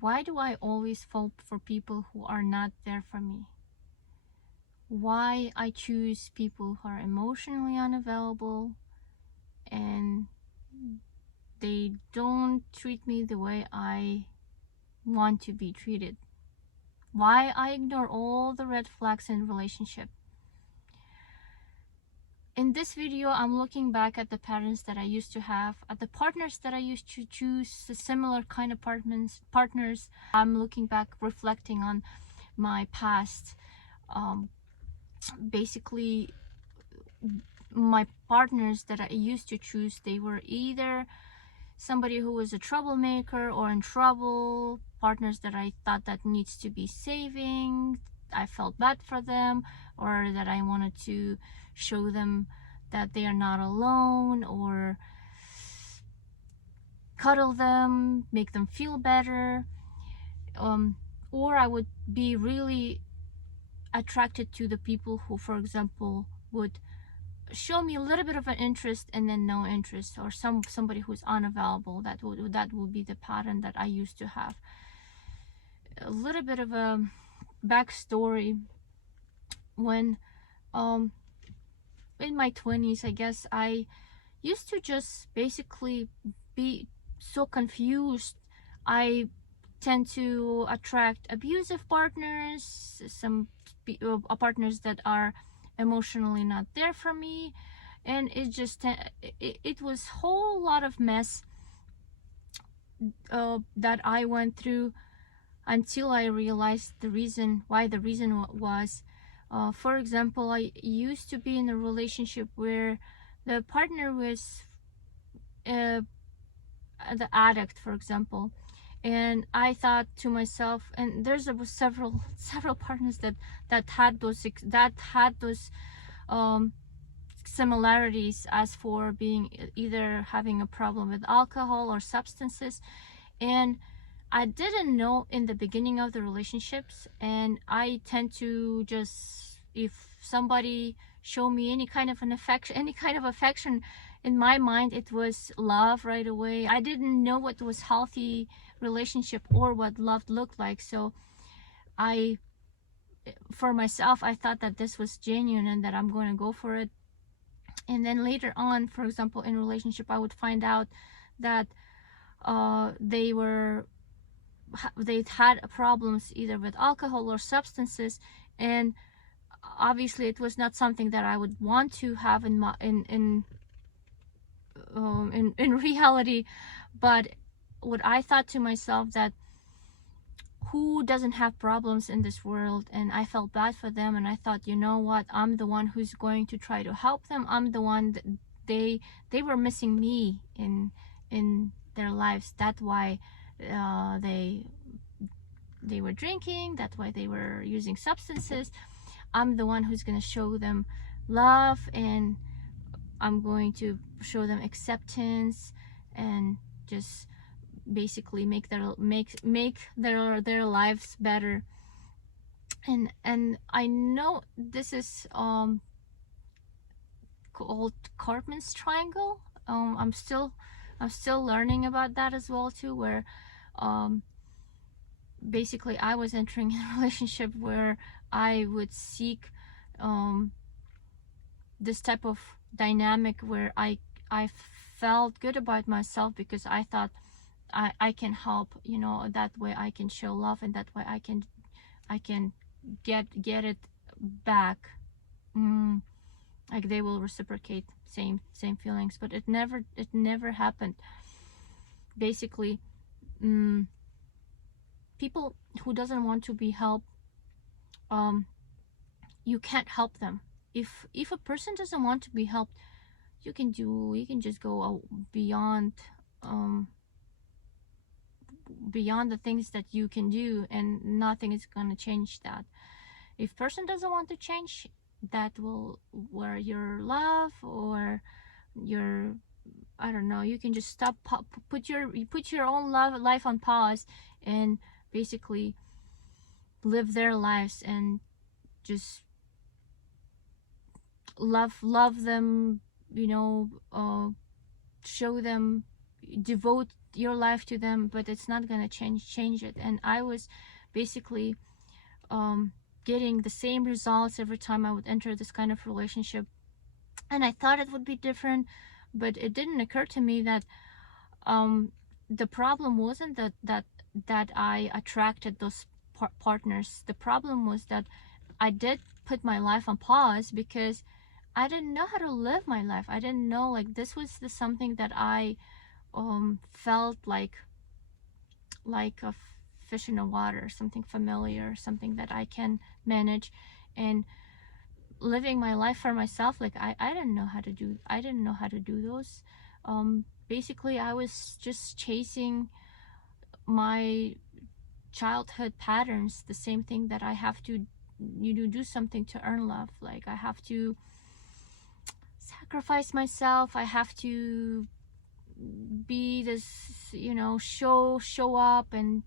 Why do I always fall for people who are not there for me? Why I choose people who are emotionally unavailable and they don't treat me the way I want to be treated? Why I ignore all the red flags in relationship? In this video, I'm looking back at the patterns that I used to have, at the partners that I used to choose, the similar kind of partners. I'm looking back, reflecting on my past. Basically, my partners that I used to choose, they were either somebody who was a troublemaker or in trouble, partners that I thought that needs to be saving, I felt bad for them, or that I wanted to show them that they are not alone, or cuddle them, make them feel better. Or I would be really attracted to the people who, for example, would show me a little bit of an interest and then no interest, or somebody who's unavailable. That would be the pattern that I used to have. A little bit of a backstory. When in my 20s, I guess, I used to just basically be so confused. I tend to attract abusive partners, some partners that are emotionally not there for me, and it was whole lot of mess that I went through until I realized the reason was, for example, I used to be in a relationship where the partner was the addict, for example, and I thought to myself, and there's several partners that had those similarities, as for being either having a problem with alcohol or substances. And I didn't know in the beginning of the relationships, and I tend to just, if somebody show me any kind of affection, in my mind it was love right away. I didn't know what was healthy relationship or what love looked like. So for myself, I thought that this was genuine and that I'm going to go for it. And then later on, for example, in relationship, I would find out that they'd had problems either with alcohol or substances, and obviously it was not something that I would want to have in reality. But what I thought to myself, that who doesn't have problems in this world? And I felt bad for them, and I thought, you know what, I'm the one who's going to try to help them. I'm the one that they were missing me in their lives. That's why they were drinking, that's why they were using substances. I'm the one who's going to show them love, and I'm going to show them acceptance, and just basically make their lives better. And I know this is called Cartman's triangle. I'm still learning about that as well too, where basically I was entering a relationship where I would seek this type of dynamic where I felt good about myself, because I thought I can help, that way I can show love, and that way I can get it back. Like they will reciprocate same feelings, but it never happened. Basically, people who doesn't want to be helped, you can't help them. If a person doesn't want to be helped, you can just go beyond the things that you can do, and nothing is going to change that. If person doesn't want to change, that will, where your love or your, I don't know, you can just stop, put your own life on pause, and basically live their lives, and just love them, show them, devote your life to them, but it's not gonna change it. And I was basically getting the same results every time I would enter this kind of relationship, and I thought it would be different, but it didn't occur to me that the problem wasn't that I attracted those partners. The problem was that I did put my life on pause because I didn't know how to live my life. I didn't know, like, this was something that I felt like a fish in the water, something familiar, something that I can manage. And living my life for myself, like, I didn't know how to do those. Basically I was just chasing my childhood patterns, the same thing that I have to do something to earn love. Like, I have to sacrifice myself, I have to be this, show up and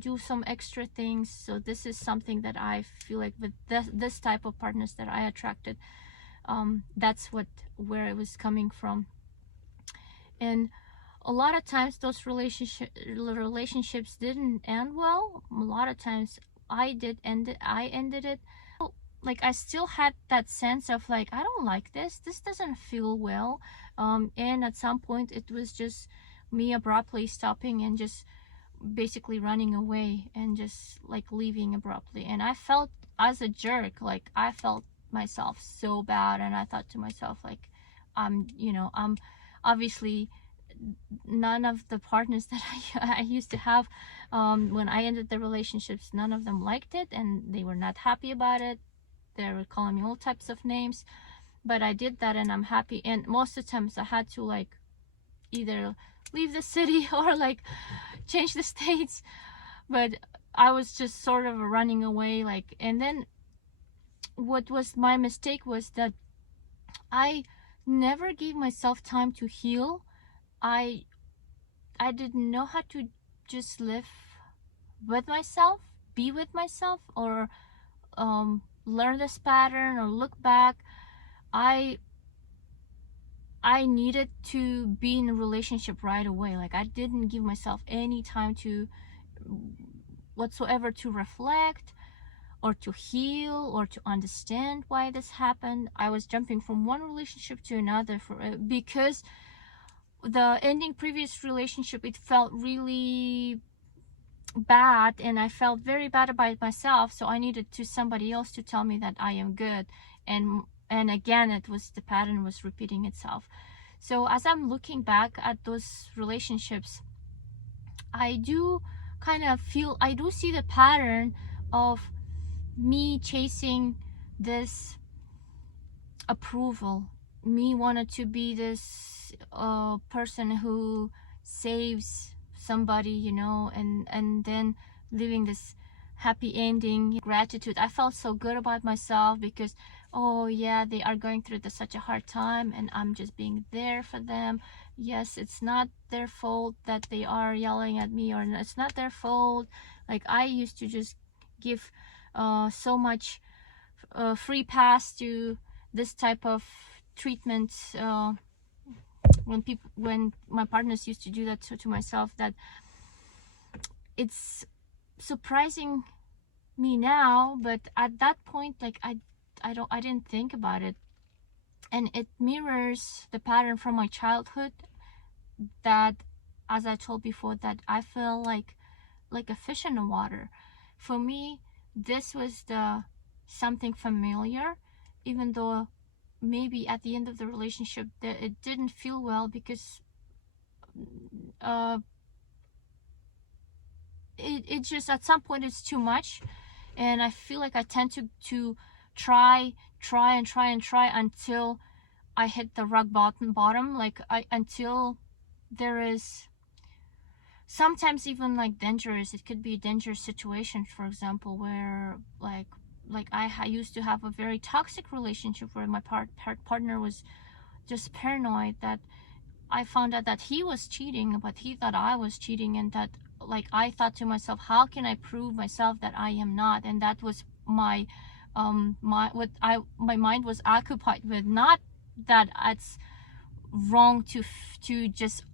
do some extra things. So this is something that I feel like with this type of partners that I attracted, that's where it was coming from. And a lot of times those relationships didn't end well. A lot of times I ended it. Like, I still had that sense of, like, I don't like this doesn't feel well. And at some point it was just me abruptly stopping and just basically running away and just, like, leaving abruptly. And I felt as a jerk. Like, I felt myself so bad, and I thought to myself, like, I'm obviously, none of the partners that I used to have, when I ended the relationships, none of them liked it, and they were not happy about it. They were calling me all types of names, but I did that and I'm happy. And most of the times I had to, like, either leave the city or, like, change the states, but I was just sort of running away. Like, and then what was my mistake was that I never gave myself time to heal. I didn't know how to just live with myself, be with myself, or learn this pattern or look back. I needed to be in a relationship right away. Like, I didn't give myself any time to whatsoever to reflect or to heal or to understand why this happened. I was jumping from one relationship to another because the ending previous relationship, it felt really bad, and I felt very bad about myself. So I needed somebody else to tell me that I am good, and again the pattern was repeating itself. So as I'm looking back at those relationships, I do see the pattern of me chasing this approval. Me wanted to be this person who saves somebody, and then living this happy ending gratitude. I felt so good about myself because, oh yeah, they are going through such a hard time and I'm just being there for them. Yes, it's not their fault that they are yelling at me, or it's not their fault. Like, I used to just give so much free pass to this type of treatment, when my partners used to do that to myself, that it's surprising me now. But at that point, like, I didn't think about it, and it mirrors the pattern from my childhood, that, as I told before, that I feel like a fish in the water. For me, this was something familiar, even though maybe at the end of the relationship that it didn't feel well, because it just, at some point, it's too much, and I feel like I tend to try until I hit the rock bottom. Like, until there is sometimes even, like, dangerous. It could be a dangerous situation, for example, where like I used to have a very toxic relationship where my partner was just paranoid that I found out that he was cheating, but he thought I was cheating, and that, like, I thought to myself, how can I prove myself that I am not? And that was my mind was occupied with. Not that it's wrong to just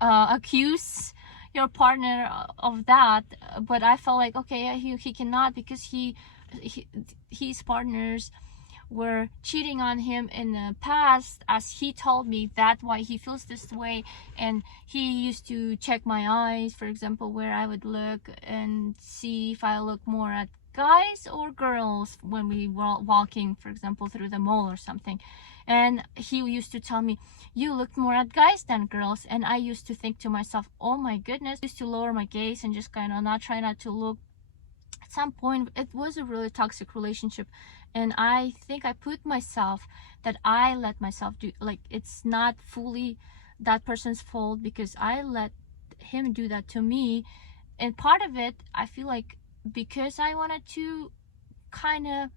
accuse your partner of that, but I felt like, okay, he cannot, because he his partners were cheating on him in the past, as he told me. That's why he feels this way. And he used to check my eyes, for example, where I would look and see if I look more at guys or girls when we were walking, for example, through the mall or something. And he used to tell me, you look more at guys than girls. And I used to think to myself, oh my goodness. I used to lower my gaze and just kind of try not to look. At some point, it was a really toxic relationship, and I think I put myself, that I let myself do, like, it's not fully that person's fault, because I let him do that to me. And part of it, I feel like, because I wanted to kind of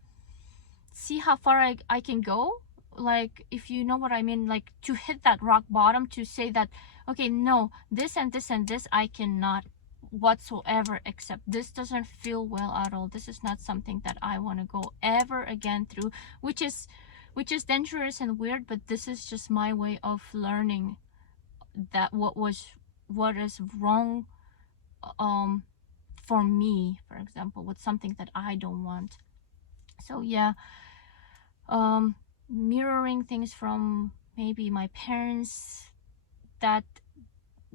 see how far I can go, like, if you know what I mean, like, to hit that rock bottom, to say that, okay, no, this and this and this I cannot whatsoever accept. This doesn't feel well at all. This is not something that I want to go ever again through, which is dangerous and weird, but this is just my way of learning that what is wrong, for me, for example, with something that I don't want. So yeah, mirroring things from maybe my parents, that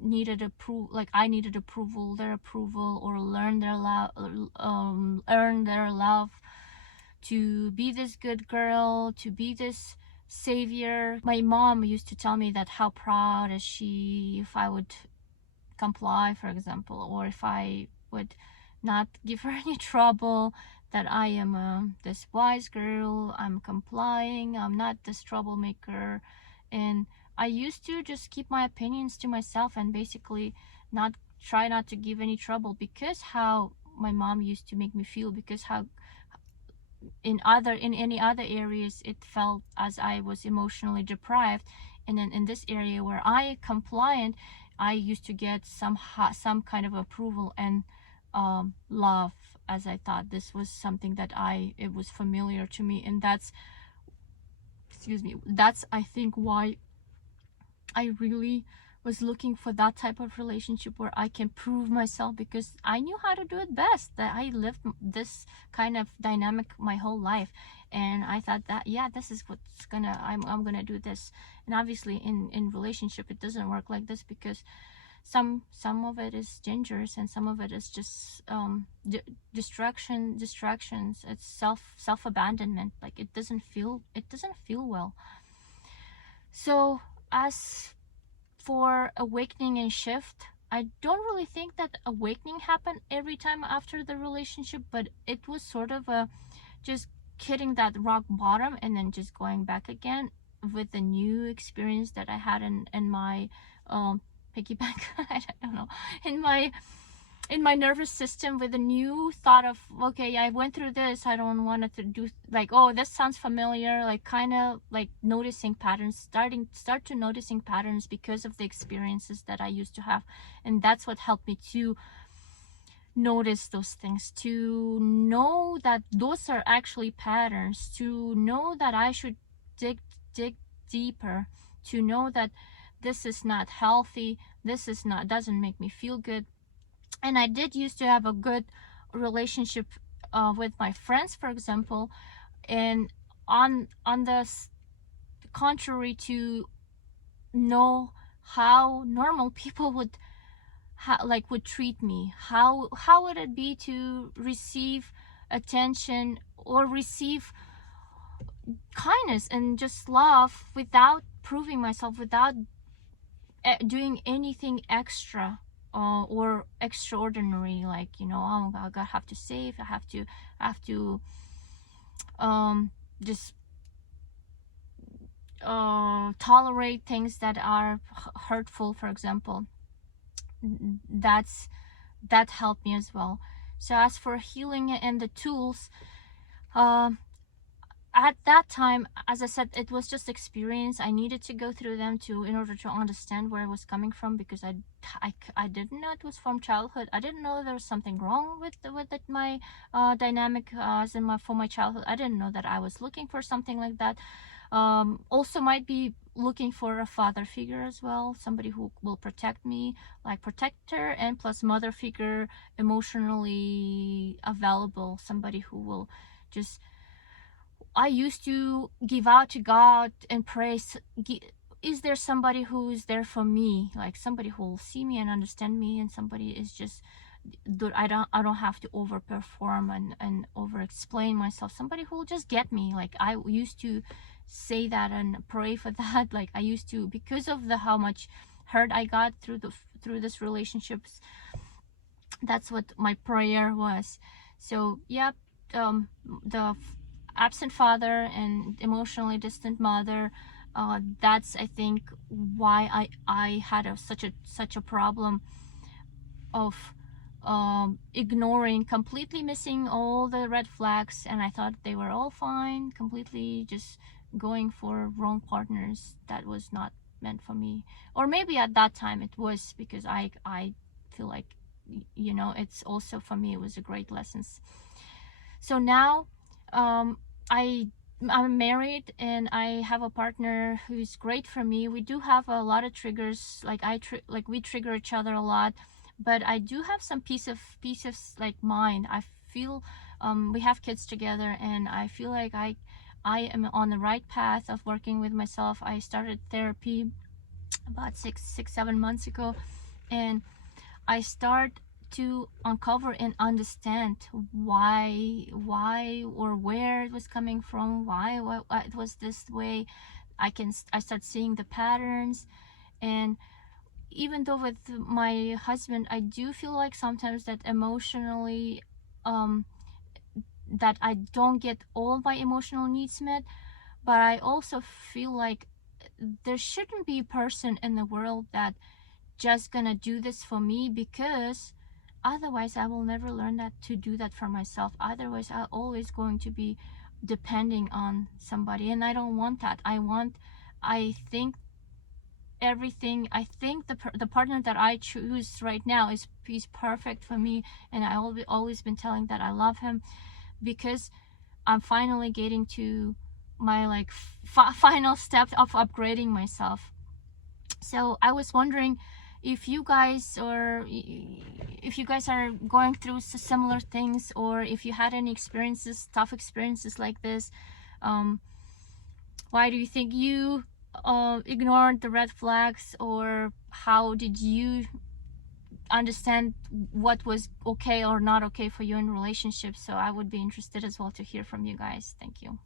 needed approval, like I needed their approval, or learn their love, earn their love, to be this good girl, to be this savior. My mom used to tell me that how proud is she if I would comply, for example, or if I would not give her any trouble, that I am this wise girl, I'm complying, I'm not this troublemaker. And I used to just keep my opinions to myself, and basically try not to give any trouble, because how my mom used to make me feel, because how in any other areas it felt as I was emotionally deprived, and then in this area where I compliant, I used to get some kind of approval and love, as I thought this was something that it was familiar to me. And that's I think why I really was looking for that type of relationship where I can prove myself, because I knew how to do it best. That I lived this kind of dynamic my whole life, and I thought that, yeah, this is what's I'm gonna do this. And obviously in relationship it doesn't work like this, because some of it is dangerous, and some of it is just distractions. It's self abandonment. Like, it doesn't feel well. So as for awakening and shift, I don't really think that awakening happened every time after the relationship, but it was sort of a just hitting that rock bottom and then just going back again with the new experience that I had in my piggyback I don't know, in my nervous system, with a new thought of, okay, I went through this, I don't want it to do, like, oh, this sounds familiar, like, kind of like noticing patterns, start to noticing patterns because of the experiences that I used to have. And that's what helped me to notice those things, to know that those are actually patterns, to know that I should dig deeper, to know that this is not healthy, doesn't make me feel good. And I did used to have a good relationship with my friends, for example, and on the contrary, to know how normal people would treat me, how would it be to receive attention or receive kindness and just love without proving myself, without doing anything extra or extraordinary, like, oh, I have to save, I have to just tolerate things that are hurtful, for example. That helped me as well. So as for healing and the tools, at that time, as I said, it was just experience. I needed to go through them in order to understand where I was coming from, because I didn't know it was from childhood. I didn't know there was something wrong with my dynamic for my childhood. I didn't know that I was looking for something like that. Also might be looking for a father figure as well, somebody who will protect me, like protector, and plus mother figure, emotionally available, somebody who will just, I used to give out to God and pray, is there somebody who's there for me, like somebody who will see me and understand me, and somebody is just, I don't have to overperform and over explain myself, somebody who will just get me. Like I used to say that and pray for that. Like I used to, because of the how much hurt I got through this relationships, that's what my prayer was. So yeah, the absent father and emotionally distant mother, that's, I think, why I had such a problem of ignoring, completely missing all the red flags, and I thought they were all fine, completely just going for wrong partners that was not meant for me. Or maybe at that time it was, because I feel like, you know, it's also for me, it was a great lessons. So now, um, I I'm married and I have a partner who's great for me. We do have a lot of triggers, like like we trigger each other a lot, but I do have some peace of like mind. I feel, we have kids together, and I feel like I am on the right path of working with myself. I started therapy about 7 months ago, and I start to uncover and understand why or where it was coming from, why it was this way. I start seeing the patterns. And even though with my husband, I do feel like sometimes that emotionally, um that I don't get all my emotional needs met, but I also feel like there shouldn't be a person in the world that just gonna do this for me, because otherwise I will never learn that to do that for myself. Otherwise I'm always going to be depending on somebody, and I don't want that. I think the partner that I choose right now he's perfect for me, and I always been telling that I love him, because I'm finally getting to my like final step of upgrading myself. So I was wondering if you guys, or if you guys are going through similar things, or if you had any experiences, tough experiences like this. Why do you think you ignored the red flags, or how did you understand what was okay or not okay for you in relationships? So I would be interested as well to hear from you guys. Thank you.